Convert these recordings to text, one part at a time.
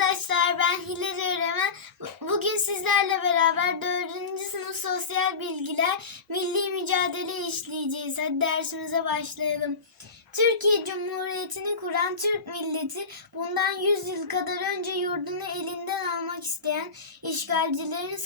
arkadaşlar ben Hilal Öğremen. Bu- Bugün sizlerle beraber 4. sınıf sosyal bilgiler milli mücadele işleyeceğiz. Hadi dersimize başlayalım. Türkiye Cumhuriyeti'ni kuran Türk milleti bundan 100 yıl kadar önce yurdunu elinden almak isteyen işgalcilerin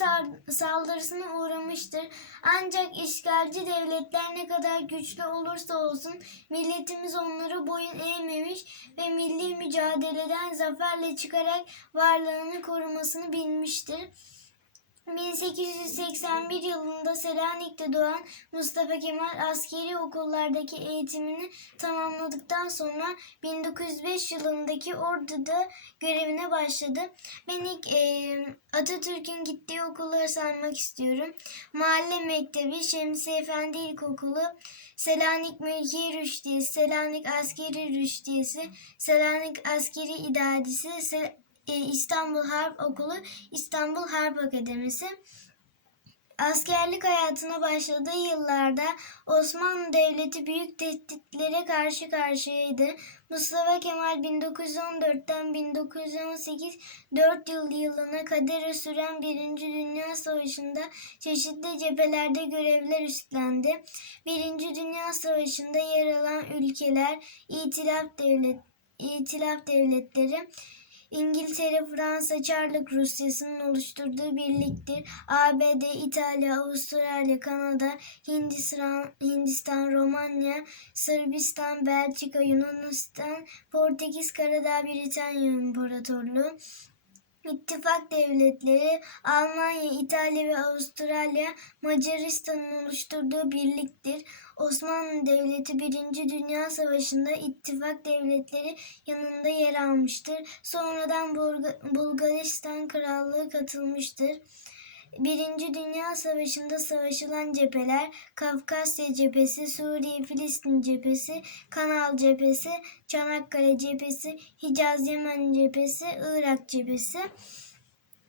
saldırısına uğramıştır. Ancak işgalci devletler ne kadar güçlü olursa olsun milletimiz onları boyun eğmemiş ve milli mücadeleden zaferle çıkarak varlığını korumasını bilmiştir. 1881 yılında Selanik'te doğan Mustafa Kemal askeri okullardaki eğitimini tamamladıktan sonra 1905 yılındaki orduda görevine başladı. Ben ilk e, Atatürk'ün gittiği okulları saymak istiyorum. Mahalle Mektebi, Şemsi Efendi İlkokulu, Selanik Mülkiye Rüştiyesi, Selanik Askeri Rüştiyesi, Selanik Askeri İdaresi, Se- e, İstanbul Harp Okulu, İstanbul Harp Akademisi. Askerlik hayatına başladığı yıllarda Osmanlı Devleti büyük tehditlere karşı karşıyaydı. Mustafa Kemal 1914'ten 1918 4 yıl yılına kadar süren Birinci Dünya Savaşı'nda çeşitli cephelerde görevler üstlendi. Birinci Dünya Savaşı'nda yer alan ülkeler İtilaf Devlet İtilaf Devletleri İngiltere, Fransa, Çarlık Rusyası'nın oluşturduğu birliktir. ABD, İtalya, Avustralya, Kanada, Hindistan, Hindistan, Romanya, Sırbistan, Belçika, Yunanistan, Portekiz, Karadağ, Britanya İmparatorluğu. İttifak devletleri Almanya, İtalya ve Avustralya Macaristan'ın oluşturduğu birliktir. Osmanlı Devleti Birinci Dünya Savaşı'nda ittifak devletleri yanında yer almıştır. Sonradan Bulga- Bulgaristan Krallığı katılmıştır. Birinci Dünya Savaşı'nda savaşılan cepheler Kafkasya Cephesi, Suriye-Filistin Cephesi, Kanal Cephesi, Çanakkale Cephesi, Hicaz Yemen Cephesi, Irak Cephesi.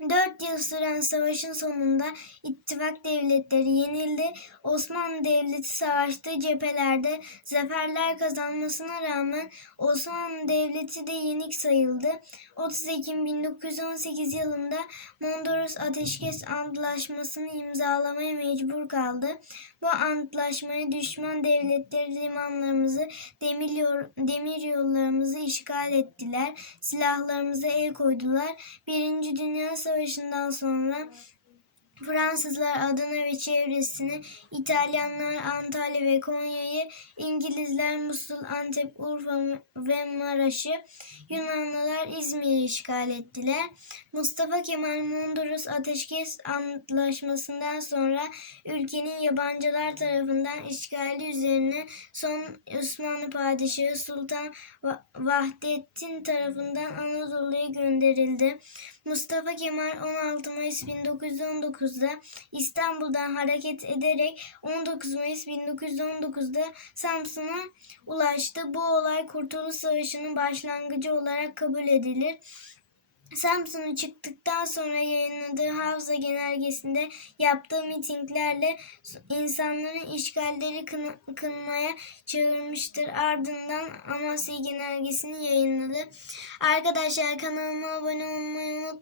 Dört yıl süren savaşın sonunda ittifak devletleri yenildi. Osmanlı Devleti savaştığı cephelerde zaferler kazanmasına rağmen Osmanlı Devleti de yenik sayıldı. 30 Ekim 1918 yılında Mondros Ateşkes Antlaşması'nı imzalamaya mecbur kaldı. Bu antlaşmaya düşman devletleri limanlarımızı, demir, yol- demir yollarımızı işgal ettiler. Silahlarımıza el koydular. Birinci Dünya Savaşı'ndan sonra Fransızlar Adana ve çevresini, İtalyanlar Antalya ve Konya'yı, İngilizler Musul, Antep, Urfa ve Maraş'ı, Yunanlılar İzmir'i işgal ettiler. Mustafa Kemal Mondros Ateşkes Antlaşması'ndan sonra ülkenin yabancılar tarafından işgali üzerine son Osmanlı Padişahı Sultan Va- Vahdettin tarafından Anadolu'ya gönderildi. Mustafa Kemal 16 Mayıs 1919'da İstanbul'dan hareket ederek 19 Mayıs 1919'da Samsun'a ulaştı. Bu olay Kurtuluş Savaşı'nın başlangıcı olarak kabul edilir. Samsun'a çıktıktan sonra yayınladığı Havza Genelgesi'nde yaptığı mitinglerle insanların işgalleri kını- kınmaya çağırmıştır. Ardından Amasya Genelgesi'ni yayınladı. Arkadaşlar kanalıma abone olmayı unutmayın.